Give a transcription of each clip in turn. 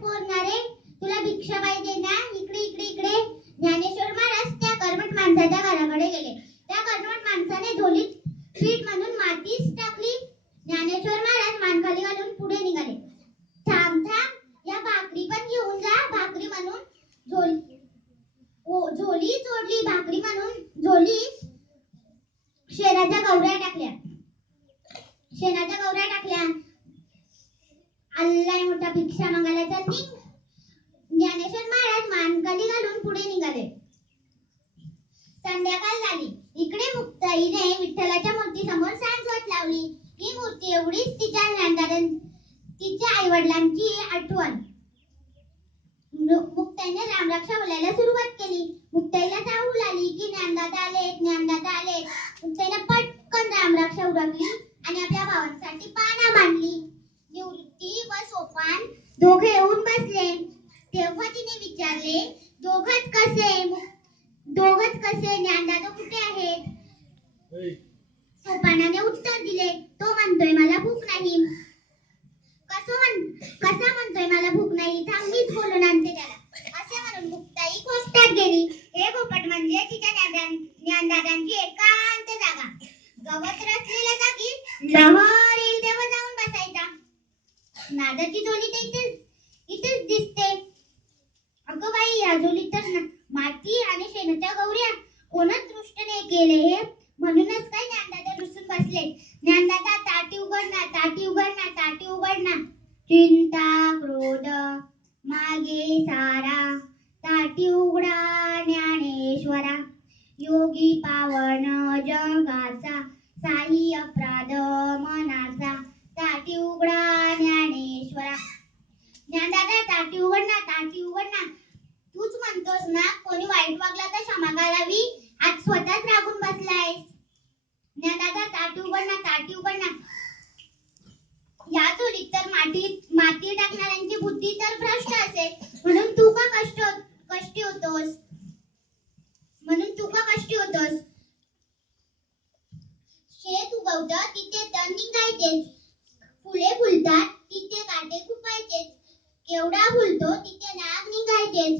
पोरणारे तुला भिक्षा पाहिजे ना, इकडे इकडे इकडे. ज्ञानेश्वर महाराज त्या कर्मठ माणसाच्या घराकडे गेले. त्या कर्मठ माणसाने झोलीत पीठ म्हणून मातीच टाकली. ज्ञानेश्वर महाराज मान खाली घालून पुढे निघाले. थांब थांब, या भाकरी पण घेऊन जा. भाकरी म्हणून झोली चोडली. भाकरी म्हणून झोली शेणाच्या गवऱ्या टाकल्या. शेणाच्या गवऱ्या टाकल्या. आलाय मोठा भिक्षा मागायला चल. ज्ञानेश्वर महाराज मान खाली घालून पुढे निघाले. संध्याकाळ झाली. इकडे मुक्ताईने विठ्ठलाच्या मूर्तीसमोर सांजवत लावली. ही मूर्ती एवढीच तिच्या आई वडिलांची आठवण. मुक्ताईने रामरक्षा बोलायला सुरुवात केली. मुक्ताईला चाहूल आली की ज्ञानदादा आले, ज्ञानदादा आले. मुक्ताईने पटकन रामरक्षा उरकली आणि आपल्या भावांसाठी पाना मांडली. निवृत्ती व सोपान दोघे येऊन बसले. तेव्हा तिने विचारले, दोघच कसे? ज्ञानदादा कुठे आहेत? सोपानाने उत्तर दिले, तो म्हणतोय मला भूक नाही. कसा म्हणतोय मला भूक नाही? थांब, मीच बोलून आणते त्याला. असे म्हणून मुक्ताई खोपट्यात गेली. हे खोपट म्हणजे तिच्या ज्ञानदादांची एकांत जागा. गवत रचलेल्या जागी लहर येईल तेव्हा जाऊन बसायचा. नादाची झोली तर इथेच दिसते. अगं बाई, या झोलीत तर माती आणि शेणाच्या गवऱ्या. कोणच दृष्ट नाही केले हे. म्हणूनच काय ज्ञानदादा रुसून बसले. ज्ञानदादा, ताटी उघड ना, ताटी उघड ना, ताटी उघड ना. चिंता क्रोध मागे सारा, ताटी उघडा ज्ञानेश्वरा. योगी पावन जगाचा, साई अपराध मनाचा. ताटी उघडा ज्ञानेश्वरा. ज्ञानदादा, ताटी उघड ना, ताटी उघड ना. तूच म्हणतोस ना कोणी वाईट वागला तर क्षमा करावी. आज स्वतःच रागून बसलायस. ज्ञानदादा, ताटी उघड ना, ताटी उघड ना. या झोलीत तर माती टाकणाऱ्यांची बुद्धी तर भ्रष्ट असेल. म्हणून तू का कष्टी होतोस? शेत उगवतं तिथे तण निघायचेच. फुले फुलतात तिथे काटे खुपायचेच. केवढा फुलतो तिथे नाग निघायचेच.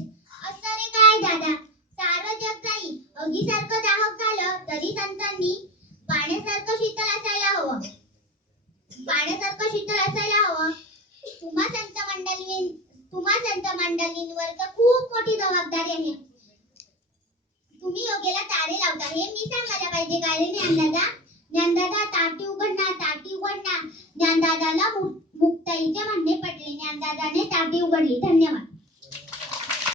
असं रे काय दादा, सारं जग जाई. अगीसारखं दाहक झालं तरी संतांनी पाण्यासारखं शीतल असायला हवं. तुम्हा संत मंडळींवर तर खूप मोठी जबाबदारी आहे. तुम्ही योग्याला तारे लावता हे मी सांगायला पाहिजे काय रे ज्ञानदादा? ज्ञानदादा, ताटी उघड ना, ताटी उघड ना. ज्ञानदादाला मुक्ताईचे म्हणणे पडले. ज्ञानदादाने ताटी उघडली. धन्यवाद.